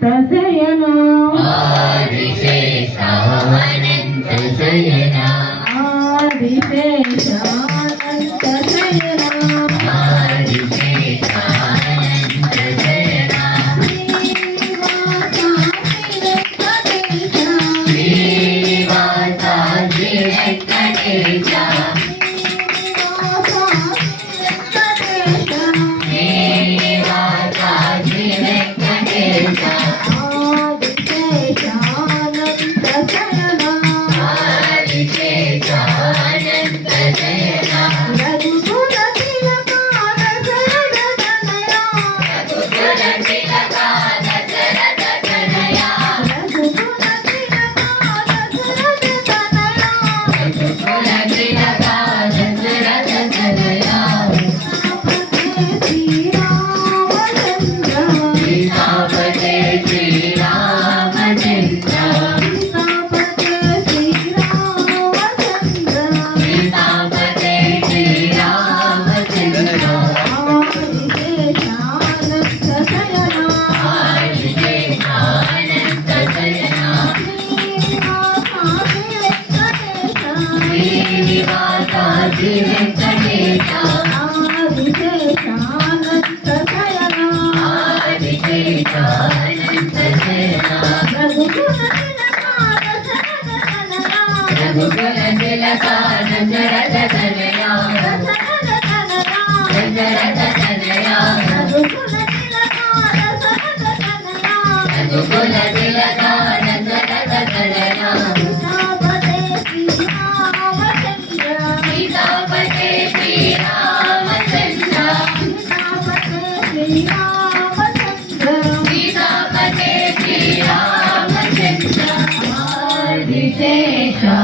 शयना आदिशेषानन्द शयना आदिशेषानन्द शयना आदिशेषानन्द शयना श्रीनिवासाद्रि Venkatesh श्रीनिवासाद्रि Venkatesh आदिशेषानन्द शयना Raghukul Tilka Dasharath Tanaya Raghukul Tilka Dasharath Tanaya सीतापते Shri Ramchandra सीतापते Shri Ramchandra आदिशेषानन्द शयना श्रीनिवासाद्रि Venkatesh आदिशेषानन्द शयना Raghukul Tilka Dasharath Tanaya Dasharath Tanaya Raghukul Tilka Dasharath Tanaya सीतापते Shri Ramchandra सीतापते Shri Ramchandra Adiseshiah